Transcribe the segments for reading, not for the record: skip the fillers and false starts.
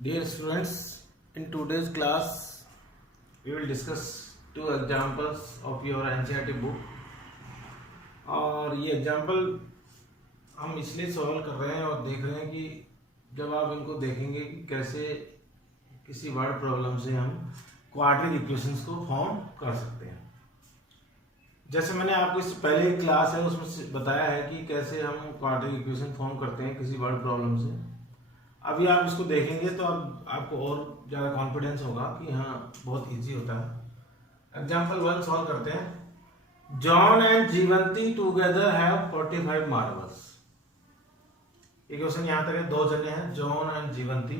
Dear students, in today's class, we will discuss two examples of your NCERT book. और ये example हम इसलिए solve कर रहे हैं और देख रहे हैं कि जब आप इनको देखेंगे कि कैसे किसी वर्ड प्रॉब्लम से हम क्वाड्रेटिक इक्वेशंस को फॉर्म कर सकते हैं। जैसे मैंने आपको इससे पहले एक क्लास है उसमें बताया है कि कैसे हम क्वाड्रेटिक इक्वेशन फॉर्म करते हैं किसी वर्ड प्रॉब्लम से। अभी आप इसको देखेंगे तो अब आपको और ज़्यादा कॉन्फिडेंस होगा कि हाँ बहुत इजी होता है। एग्जाम्पल 1 सॉल्व करते हैं। John and Jivanti together have 45 marbles. ये क्वेश्चन यहाँ तक है, दो जने हैं John and Jivanti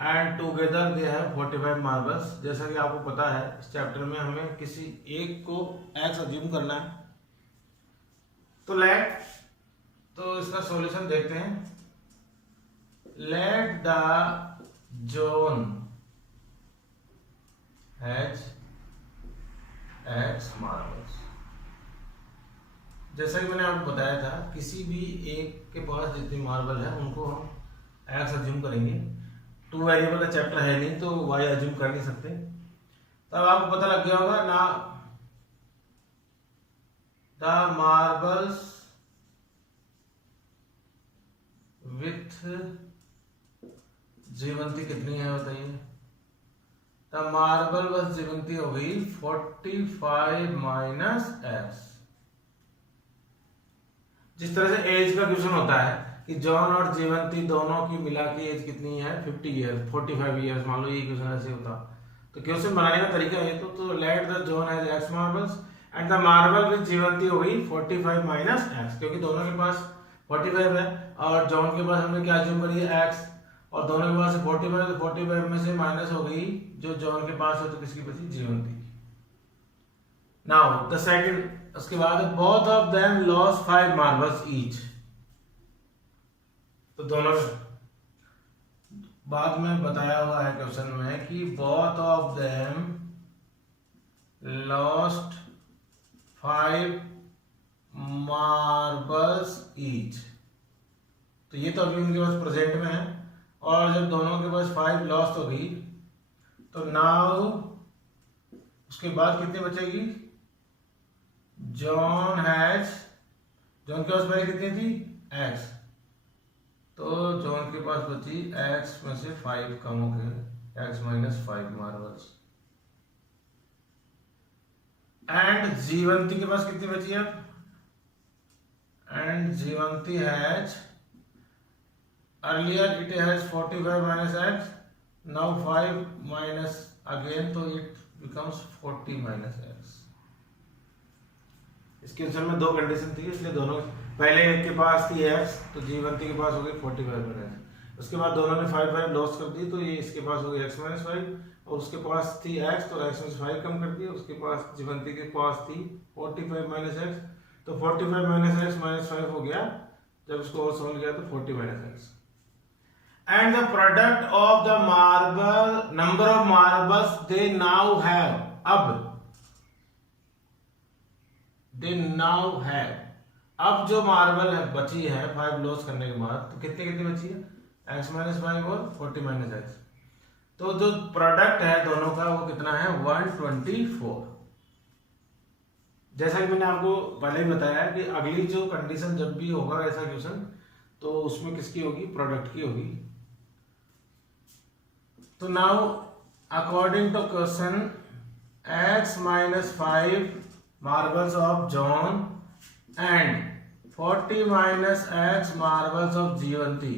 and together they have 45 marbles. जैसा कि आपको पता है इस चैप्टर में हमें किसी एक को एक्स अज्यूम करना है। तो इसका सॉल्यूशन देखते हैं। Let the John has X marbles। जैसा कि मैंने आपको बताया था किसी भी एक के पास जितनी मार्बल है उनको हम X अज्यूम करेंगे। 2 वेरिएबल का चैप्टर है नहीं तो Y अज्यूम कर नहीं सकते। तब आपको पता लग गया होगा ना द मार्बल्स विथ जीवंती कितनी है बताइए। द मार्बल बस जीवंती हो गई 45 माइनस एक्स। जिस तरह से एज का क्वेश्चन होता है कि जॉन और जीवंती दोनों की मिला के एज कितनी है 50 ईयर 45 ईयर्स, मान लो ये क्वेश्चन ऐसे होता तो क्वेश्चन बनाने का तरीका है तो let the John has x marbles and the marble with Jivanti हो गई 45 माइनस एक्स, क्योंकि दोनों के पास 45 है और जॉन के पास हमने क्या अज्यूम करी है एक्स, और दोनों के पास 45 तो 45 में से माइनस हो गई जो जॉन के पास है तो किसकी बची जीवंती। नाउ द सेकंड, उसके बाद both of them lost 5 marbles each. तो दोनों बाद में बताया हुआ है क्वेश्चन में कि both of them lost 5 marbles each. तो ये तो अभी उनके पास प्रेजेंट में है और जब दोनों के पास 5 लॉस्ट हो गई तो नाउ उसके बाद कितनी बचेगी। जॉन के पास पहले कितनी थी एक्स, तो जॉन के पास बची एक्स में से 5 कम हो गए x minus 5 marbles. And Jivanti के पास कितनी बची है, and Jivanti has earlier it has 45 minus x, now 5 minus again तो it becomes 40 minus x। इस क्वेश्चन में 2 कंडीशन थी इसलिए दोनों पहले एक के पास थी x तो जीवंती के पास हो गई 45 minus, उसके बाद दोनों ने 5 लॉस कर दी तो ये इसके पास हो गई x minus 5 और उसके पास थी x तो x minus 5 कम कर दिया, उसके पास जीवंती के पास थी 45 minus x तो 45 minus x minus 5 हो गया। जब इसको और सॉल्व किया तो 40 minus x। And the product of the marble number of marbles they now have, अब they now have, अब जो मार्बल है बची है 5 लॉस करने के बाद तो कितनी कितनी बची है x माइनस 5 और 40 माइनस एक्स। तो जो प्रोडक्ट है दोनों का वो कितना है 124। जैसा कि मैंने आपको पहले ही बताया कि अगली जो कंडीशन जब भी होगा ऐसा क्वेश्चन तो उसमें किसकी होगी प्रोडक्ट की होगी। तो now according to question x minus 5 marbles of John and 40 minus x marbles of Jivanti,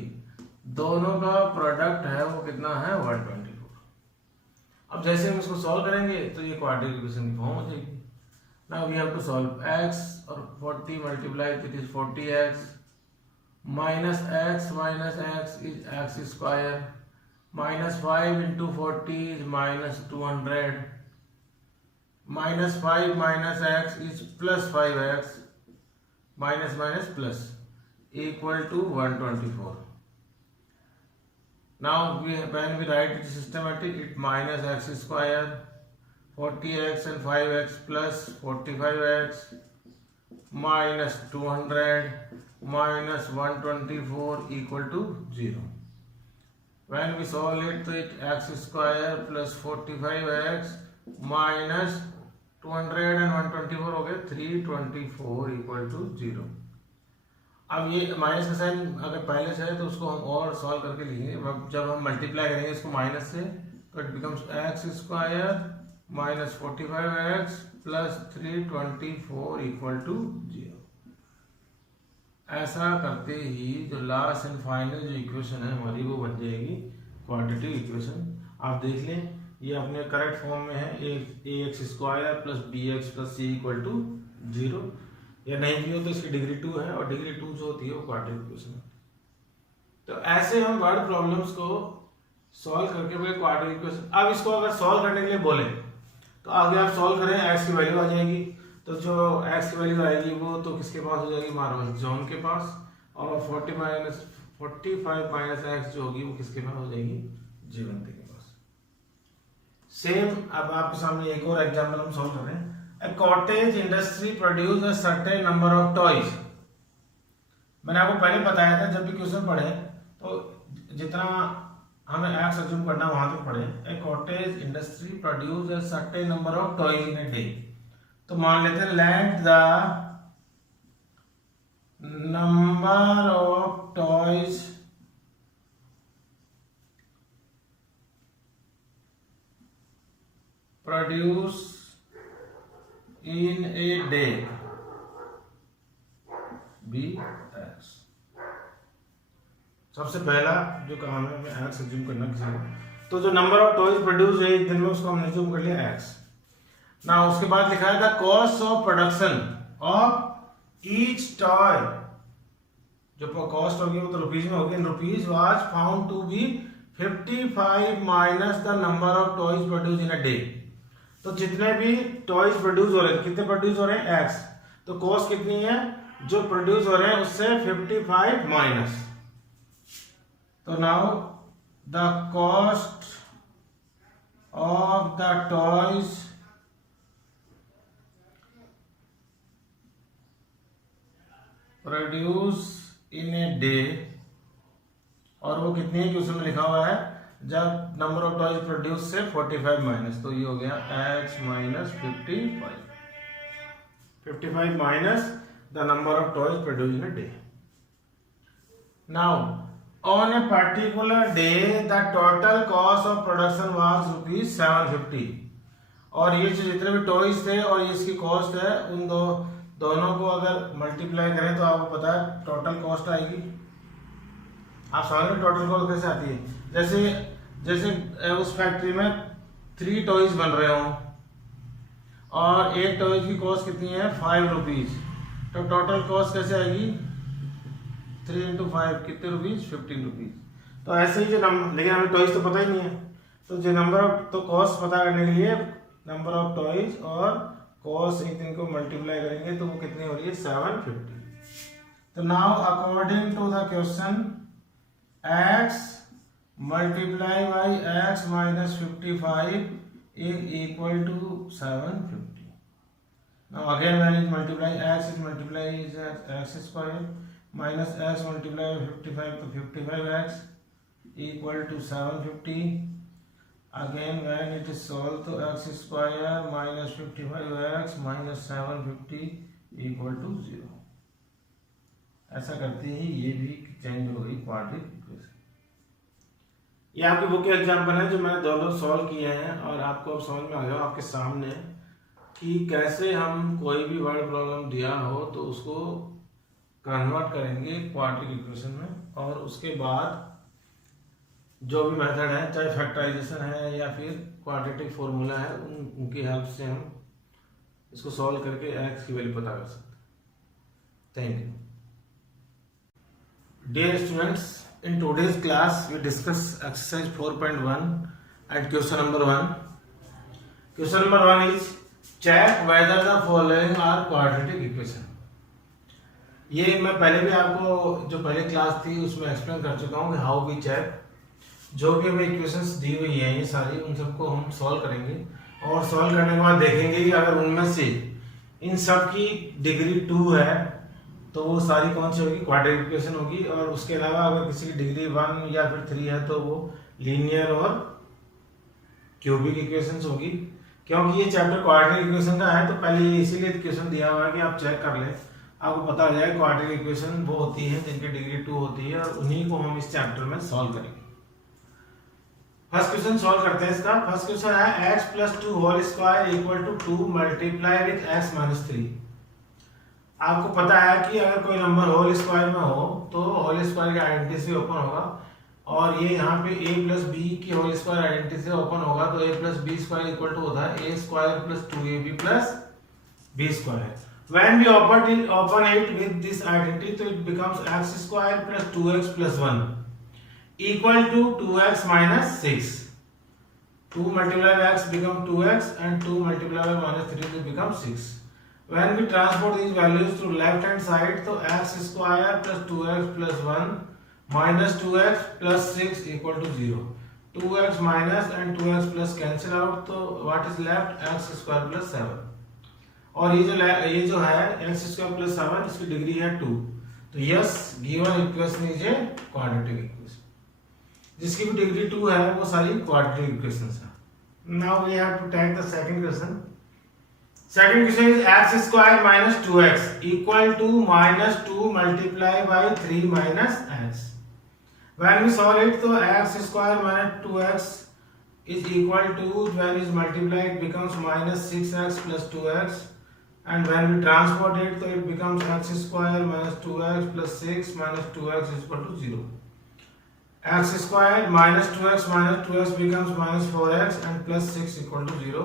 दोनों का प्रोडक्ट है वो कितना है 124। अब जैसे हम इसको सॉल्व करेंगे तो ये क्वाड्रेटिक इक्वेशन की फॉर्म हो जाएगी। Now we have to solve x और 40 multiply it is 40x minus x is x square minus 5 into 40 is minus 200 minus 5 minus x is plus 5x minus minus plus equal to 124. Now when we write it systematic, it minus x square 40x and 5x plus 45x minus 200 minus 124 equal to 0. When we solve it तो it x square plus 45x minus 200 and 124 हो गए 324 equal to 0। अब ये minus का sign अगर पहले से है तो उसको हम और सॉल्व करके लिखेंगे। जब हम मल्टीप्लाई करेंगे इसको माइनस से तो it becomes x square minus 45x plus 324 equal to 0। ऐसा करते ही जो लास्ट एंड फाइनल जो इक्वेशन है हमारी वो बन जाएगी क्वाड्रेटिक इक्वेशन। आप देख लें ये अपने करेक्ट फॉर्म में है, a x square plus b x plus c equal to 0। या नहीं भी हो तो इसकी डिग्री 2 है और डिग्री 2 जो होती है वो क्वाड्रेटिक इक्वेशन है। तो ऐसे हम वर्ड प्रॉब्लम्स को सॉल्व करके वो क्वाड्रेटिक इक्वेशन। अब इसको अगर सॉल्व करने के लिए बोले तो आगे आप सॉल्व करें एक्स की वैल्यू आ जाएगी। तो जो एक्स की वैल्यू आएगी वो तो किसके पास हो जाएगी, हमारे जॉन के पास। और 45 माइनस एक्स जो होगी वो किसके पास हो जाएगी, जीवंत के पास। सेम अब आपके सामने एक और एग्जांपल हम सॉल्व कर रहे हैं। A cottage industry produce a certain number of toys। मैंने आपको पहले बताया था जब भी क्वेश्चन पढ़े तो जितना हमें एक्स अज्यूम करना वहां तक पढ़े। A cottage industry produce a certain number of toys in a day। तो मान लेते हैं let the number of toys produce in a day be x। सबसे पहला जो काम है हमें एक्स अज्यूम करना किसी को। तो जो नंबर ऑफ टॉयज प्रोड्यूस है एक दिन में उसको हमने अज्यूम कर लिया एक्स। ना उसके बाद लिखा है the cost of production of each toy. जो कॉस्ट होगी वो तो रुपीज में होगी। Rupees was found to be 55 minus the number of toys produce in a day. तो जितने भी टॉयज प्रोड्यूस हो रहे हैं, कितने प्रोड्यूस हो रहे हैं, एक्स। तो कॉस्ट कितनी है जो प्रोड्यूस हो रहे हैं उससे 55 माइनस। तो now the cost of the toys produce in a day, और वो कितनी है कि उसमें लिखा हुआ है जब नंबर ऑफ टॉयज प्रोड्यूस से 45 माइनस। तो ये हो गया x minus 55 minus the number of toys produce in a day. Now on a particular day the total cost of production was rupees 750। और ये जो जितने भी टॉयज थे और ये इसकी कॉस्ट है उन दोनों को अगर मल्टीप्लाई करें तो आपको पता है टोटल कॉस्ट आएगी। आप समझ रहे टोटल कॉस्ट कैसे आती है। जैसे उस फैक्ट्री में 3 टॉयज बन रहे हों और एक टॉयज की कॉस्ट कितनी है 5 रुपीज। तो टोटल कॉस्ट कैसे आएगी 3 into 5 कितने रुपीज 15 रुपीज। तो ऐसे ही जो नंबर, लेकिन हमें टॉयज तो पता ही नहीं है तो जो नंबर ऑफ तो कॉस्ट पता करने के लिए नंबर ऑफ टॉयज और कॉस्ट एक दिन को मल्टीप्लाई करेंगे तो वो कितनी हो रही है 750। तो now according to the question x multiply by x minus 55 is equal to 750। Now again when it multiply x is multiply is x square minus x multiply 55 to 55x equal to 750। Again when it is solved to x square minus 55x minus 750 equal to 0। ऐसा करते ही ये भी change हो गई quadratic equation. ये आपकी book के example है जो मैंने दोनों सॉल्व किए हैं और आपको अब समझ में आ गया आपके सामने कि कैसे हम कोई भी वर्ड प्रॉब्लम दिया हो तो उसको कन्वर्ट करेंगे क्वाड्रेटिक इक्वेशन में। और उसके बाद जो भी मेथड है चाहे फैक्टराइजेशन है या फिर क्वाड्रेटिक फॉर्मूला है उनकी हेल्प से हम इसको सॉल्व करके एक्स की वैल्यू पता कर सकते हैं। Thank you dear students. In today's class, we discuss exercise 4.1 and question number 1. Question number 1 is check whether the following are quadratic equation। ये मैं पहले भी आपको जो पहले क्लास थी उसमें एक्सप्लेन कर चुका हूँ कि हाउ वी चेक। जो भी हमें इक्वेशंस दी हुई हैं ये सारी उन सबको हम सॉल्व करेंगे और सॉल्व करने के बाद देखेंगे कि अगर उनमें से इन सब की डिग्री 2 है तो वो सारी कौन सी होगी, क्वाड्रेटिक इक्वेशन होगी। और उसके अलावा अगर किसी की डिग्री 1 या फिर 3 है तो वो लीनियर और क्यूबिक इक्वेशंस होगी। क्योंकि ये चैप्टर क्वाड्रेटिक इक्वेशन का है तो पहले ये इसीलिए इक्वेशन दिया हुआ है कि आप चेक कर लें, आपको पता हो जाए क्वाड्रेटिक इक्वेशन वो होती है जिनकी डिग्री 2 होती है, और उन्हीं को हम इस चैप्टर में सॉल्व करेंगे। फर्स्ट क्वेश्चन सॉल्व करते हैं इसका। फर्स्ट क्वेश्चन है x + 2 whole square equal to 2 multiply with x - 3। आपको पता है कि अगर कोई नंबर होल स्क्वायर में हो तो होल स्क्वायर की आइडेंटिटी से ओपन होगा, और ये यहाँ पे a + b की होल स्क्वायर आइडेंटिटी से ओपन होगा तो a + b square equal to होता है a square + 2ab + b square. When we open it with this identity, so it becomes x square plus 2x plus 1 equal to 2x minus 6. 2 multiplied by x become 2x and 2 multiplied by minus 3 will become 6. When we transport these values to left hand side, so x square plus 2x plus 1 minus 2x plus 6 equal to 0. 2x minus and 2x plus cancel out, so what is left? X square plus 7. और ये जो है x square plus 7 इसकी degree है 2, तो yes given equation is a quadratic equation. जिसकी भी degree 2 है वो सारी क्वाड्रेटिक इक्वेशंस है। Now we have to take the second question. Second question is x square minus 2x equal to -2 multiply by 3 minus x। When we solve it तो x square minus 2x is equal to, when is multiplied it becomes -6x plus 2x, and when we transport it so it becomes x square minus 2x plus 6 minus 2x is equal to 0. X square minus 2x becomes minus 4x and plus 6 equal to 0.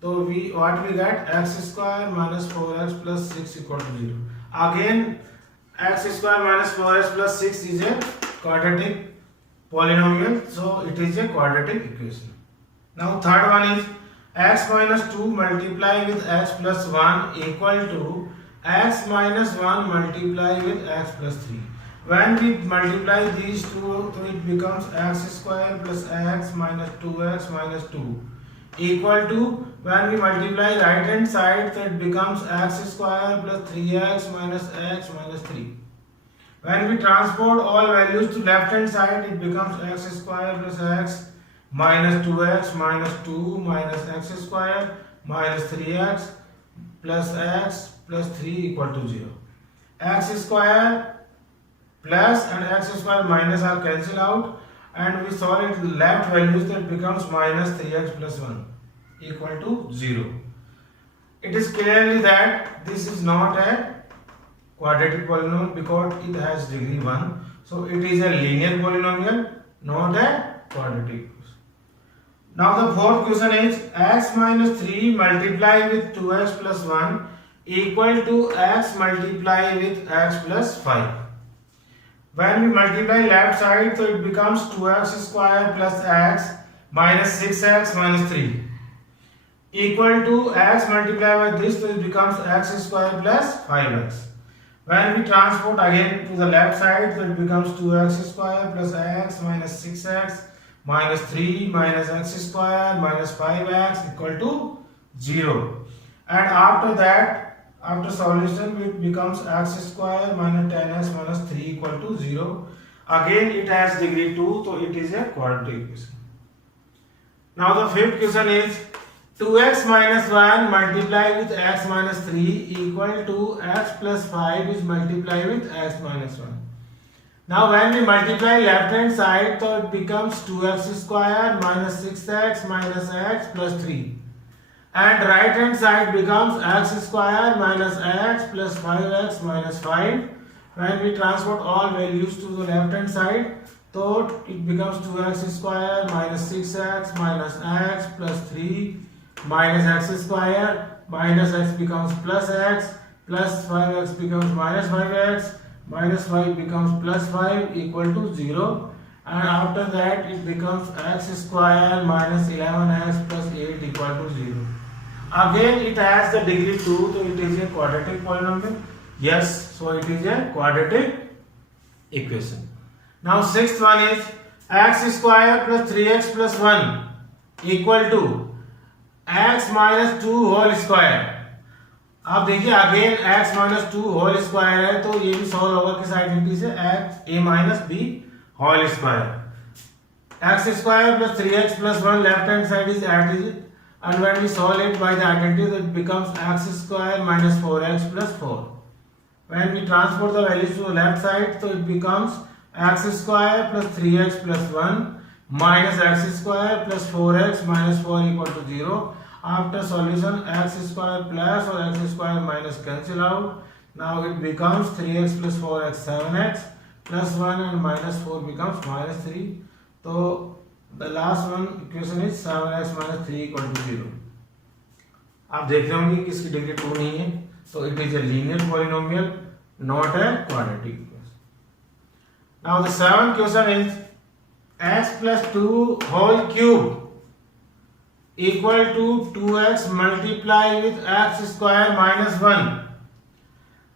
So what we get, x square minus 4x plus 6 equal to 0. Again x square minus 4x plus 6 is a quadratic polynomial, so it is a quadratic equation. Now third one is x minus 2 multiply with x plus 1 equal to x minus 1 multiply with x plus 3. When we multiply these two, so it becomes x square plus x minus 2x minus 2 equal to, when we multiply right hand side, so it becomes x square plus 3x minus x minus 3. When we transport all values to left hand side, it becomes x square plus x minus 2x minus 2 minus x square minus 3x plus x plus 3 equal to 0. X square plus and x square minus are cancelled out, and we solve it left values, that becomes minus 3x plus 1 equal to 0. It is clearly that this is not a quadratic polynomial because it has degree 1, so it is a linear polynomial, not a quadratic. Now the fourth question is x minus 3 multiply with 2x plus 1 equal to x multiply with x plus 5. When we multiply left side, so it becomes 2x square plus x minus 6x minus 3 equal to x multiplied by this, so it becomes x square plus 5x. When we transport again to the left side, so it becomes 2x square plus x minus 6x minus 3 minus x square minus 5x equal to 0. And after that, after solution, it becomes x square minus 10x minus 3 equal to 0. Again it has degree 2, so it is a quadratic equation. Now the fifth question is 2x minus 1 multiply with x minus 3 equal to x plus 5 is multiplied with x minus 1. Now when we multiply left hand side, so it becomes 2x square minus 6x minus x plus 3, and right hand side becomes x square minus x plus 5x minus 5. When we transport all values to the left hand side, so it becomes 2x square minus 6x minus x plus 3 minus x square minus x becomes plus x plus 5x becomes minus 5x minus 5 becomes plus 5 equal to 0, and after that it becomes x square minus 11x plus 8 equal to 0. Again it has the degree 2, so it is a quadratic polynomial. Yes, so it is a quadratic equation. Now sixth one is x square plus 3x plus 1 equal to x minus 2 whole square आप देखिए again x minus two whole square है, तो ये भी solve होगा किस identity से, a minus B whole square. X square plus 3x plus 1 left hand side is eight is, and when we solve it by the identity it becomes x square minus 4x plus 4. When we transport the values to the left side, so it becomes x square plus 3x plus 1 minus x square plus 4x minus 4 equal to 0. After solution, x square plus or x square minus cancel out. Now it becomes 3x plus 4x 7x plus 1 and minus 4 becomes minus 3. So the last one equation is 7x minus 3 equal to 0. आप देख रहे होंगे कि इसकी degree 2 नहीं है, तो it is a linear polynomial, not a quadratic equation. Now the seventh question is x plus 2 whole cube equal to 2x multiply with x square minus 1.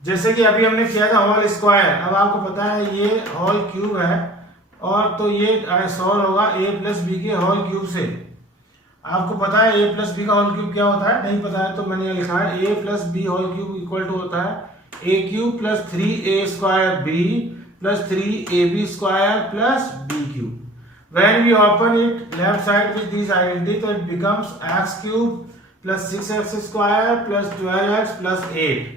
जैसे कि अभी हमने किया था होल स्क्वायर, अब आपको पता है ये होल क्यूब है, और तो ये सॉल्व होगा a प्लस बी के होल क्यूब से। आपको पता है a प्लस बी का होल क्यूब क्या होता है, नहीं पता है तो मैंने लिखा है a plus B whole cube equal to होता है a cube plus 3a square b plus 3ab square plus b cube. When we open it left side with this identity, so it becomes x cube plus 6x square plus 12x plus 8.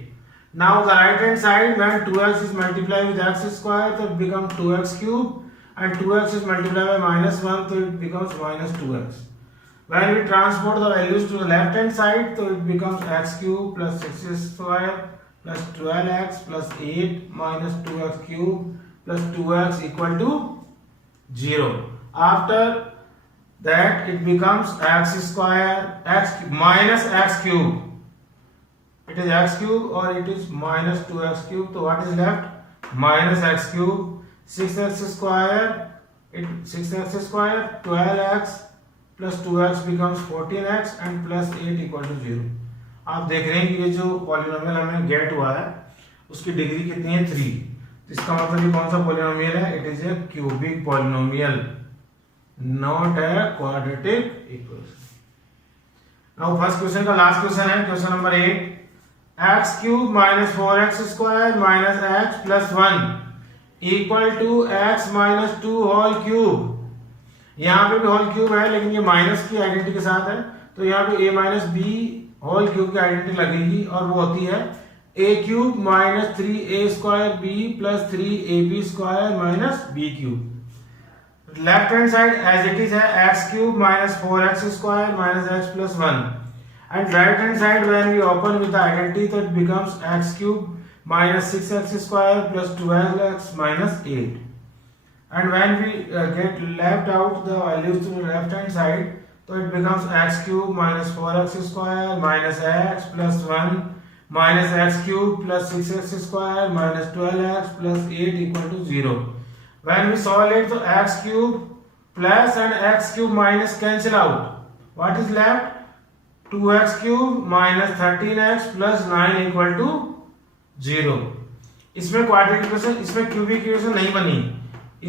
Now the right hand side, when 2x is multiplied with x square, so it becomes 2x cube, and 2x is multiplied by minus 1, so it becomes minus 2x. When we transport the values to the left hand side, so it becomes x cube plus 6x square plus 12x plus 8 minus 2x cube plus 2x equal to 0. After that it becomes x square x minus x cube. It is x cube or it is minus 2x cube. So what is left? Minus x cube. 6x square. 6x square 12x plus 2x becomes 14x and plus 8 equal to 0. आप देख रहे हैं कि ये जो polynomial हमें gate हुआ है उसकी डिग्री कितनी है 3. इसका मतलब ये कौन सा पॉलिनोमियल है? It is a cubic polynomial, not a quadratic equation. Now first question का last question है, question number 8. x cube minus 4x square minus x plus 1 equal to x minus 2 whole cube. यहाँ पे भी whole cube है लेकिन ये minus की identity के साथ है, तो यहाँ पे a minus B whole cube की आइडेंटिटी लगेगी और वो होती है a cube minus 3a square b plus 3ab square minus b cube. Left hand side as it is है x cube minus 4x square minus x plus 1, and right hand side when we open with the identity तो it becomes x cube minus 6x square plus 12x minus 8, and when we get left out the values to the left hand side so it becomes x cube minus 4x square minus x plus 1 minus x cube plus 6x square minus 12x plus 8 equal to 0. When we solve it, so x cube plus and x cube minus cancel out. What is left? 2x cube minus 13x plus 9 equal to 0. इसमें quadratic equation, इसमें cubic equation नहीं बनी,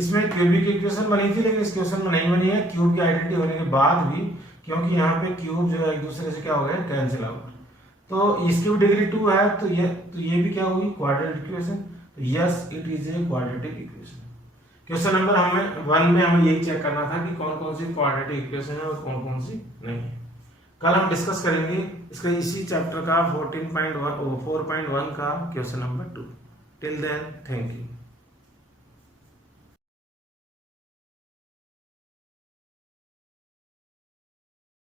इसमें cubic equation बनी थी लेकिन इस question में नहीं बनी है क्यूब की आइडेंटिटी होने के बाद भी, क्योंकि यहाँ पे क्यूब जो है एक दूसरे से क्या हो गया कैंसिल आउट। तो इसकी डिग्री 2 है तो ये भी क्या होगी क्वाड्रेटिक इक्वेशन। तो yes it is a quadratic equation. Question number हमें 1 में हमें यही चेक करना था कि कौन कौन सी क्वाड्रेटिक इक्वेशन है और कौन कौन सी नहीं है। कल हम डिस्कस करेंगे इसका इसी चैप्टर का 4.1 का question number 2। Till then thank you.